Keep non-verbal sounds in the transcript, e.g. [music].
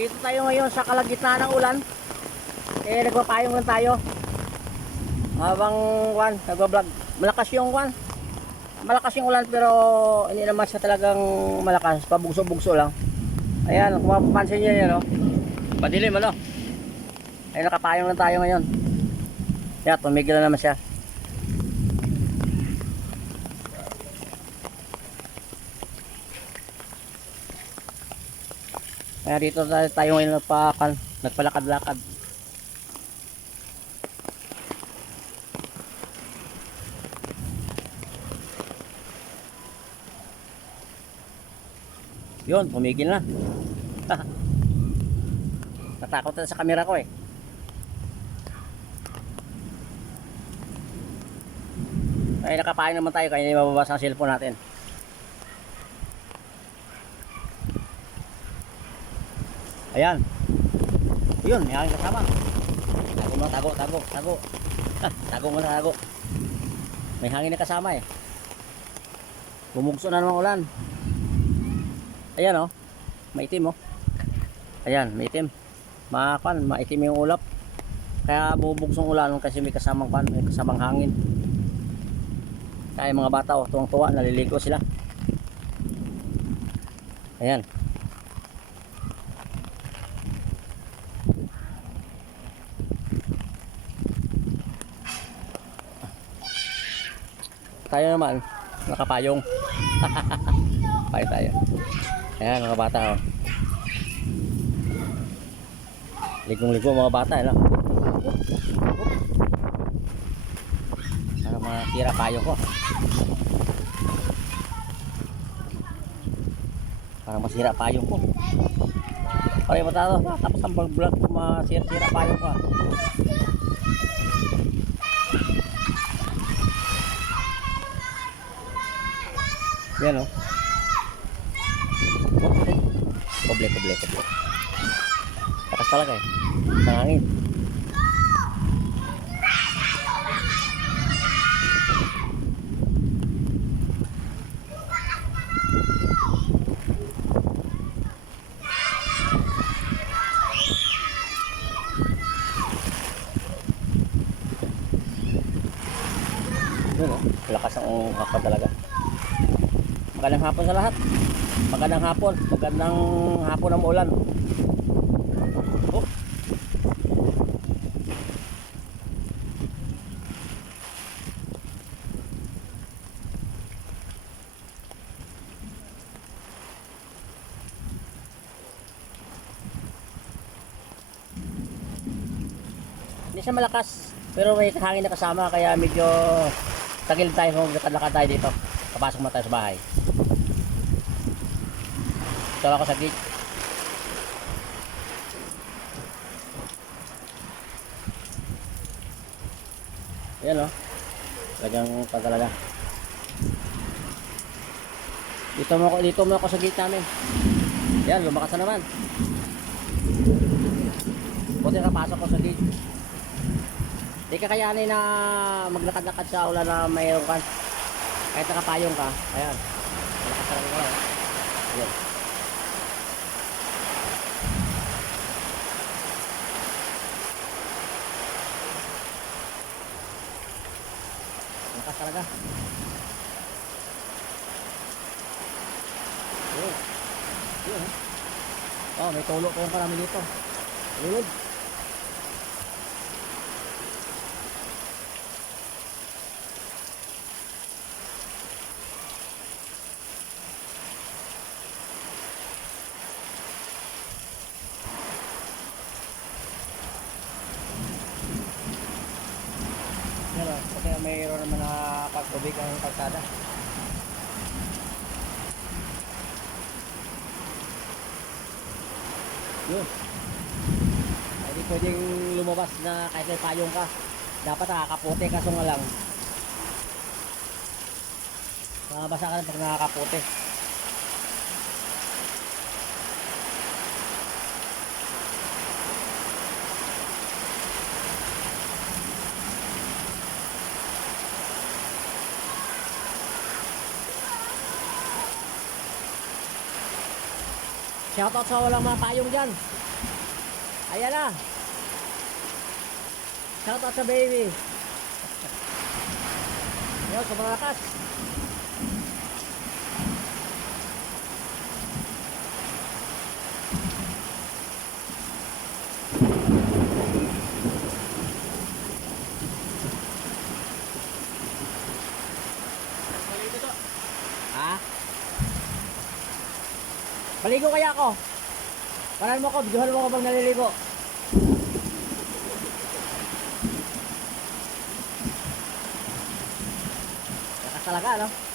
Dito tayo ngayon sa kalagitnaan ng ulan. Eh, nagpapayong lang tayo. Habang, kwan, nagbablog. Malakas yung kwan. Malakas yung ulan pero hindi naman siya talagang malakas. Pabugso-bugso lang. Ayan, kung mapapansin nyo yan, no? Padilim, ano? Ay, nakapayong lang tayo ngayon. Yan, tumigil na naman siya. Kaya dito tayo, tayo ngayon nagpakan, nagpalakad-lakad. Yun, pumigil na. [laughs] Natakot na sa camera ko eh. Ay, nakapain naman tayo kaya hindi mababasa ang cellphone natin. Ayan. Yun, may aking kasama. Tago mo, tago, tago, tago. Ah, tago mo na, tago. May hangin na kasama eh. Bumugso na naman ulan. Ayan oh. Maitim oh. Ayan, maitim. Makan, maitim yung ulap. Kaya bubugsong ulan kasi may kasamang pan, may kasamang hangin. Kaya yung mga bata oh, tuwang-tuwa, naliligo sila. Ayan. Tayo naman, nakapayong. [laughs] Payo tayo. Ayan, mga bata oh. Ligong-ligo mga bata, ano? Mga tira payong ko. Parang masira payong ko. Pare matalo, tapos ang vlog ko masira-sira payong ko. Yan oh. Koble, koble, koble. Takas talaga eh. Sa hangin. Yun oh. Lakas ang hapa talaga. Magandang hapon sa lahat. Magandang hapon. Magandang hapon ng ulan. Oh. Hindi siya malakas, pero may hangin na kasama kaya medyo tagil tayo kung lakad tayo dito. Papasok mo tayo sa bahay. Ito ako sa gate. Ayan o. Talagang pa talaga. Dito mo ako, dito mo ako sa gate namin. Ayan, lumakas na naman. Buti napasok ko sa gate. Di ka kayanin na maglakad-lakad sa ulan na mayroon ka. Kahit nakapayong ka. Ayan. Malakas talaga ka. Ayan. Talaga. Yun. Yun. Oh, may tulo pa namin dito. Lulod. Kasi mayroon naman na pagtubig ang kalsada. Yun. Hindi pwedeng lumabas na kahit may payong ka. Dapat nakakaputi kaso nga lang. Nakabasa ka na pag nakakaputi. Shoutout sa walang mga payong dyan. Ayan na. Shoutout sa baby. Ayun, sobrang lakas. Ha? Maligo kaya ako. Paran mo ko, videohan mo ko pag naliligo. Lakas talaga, no?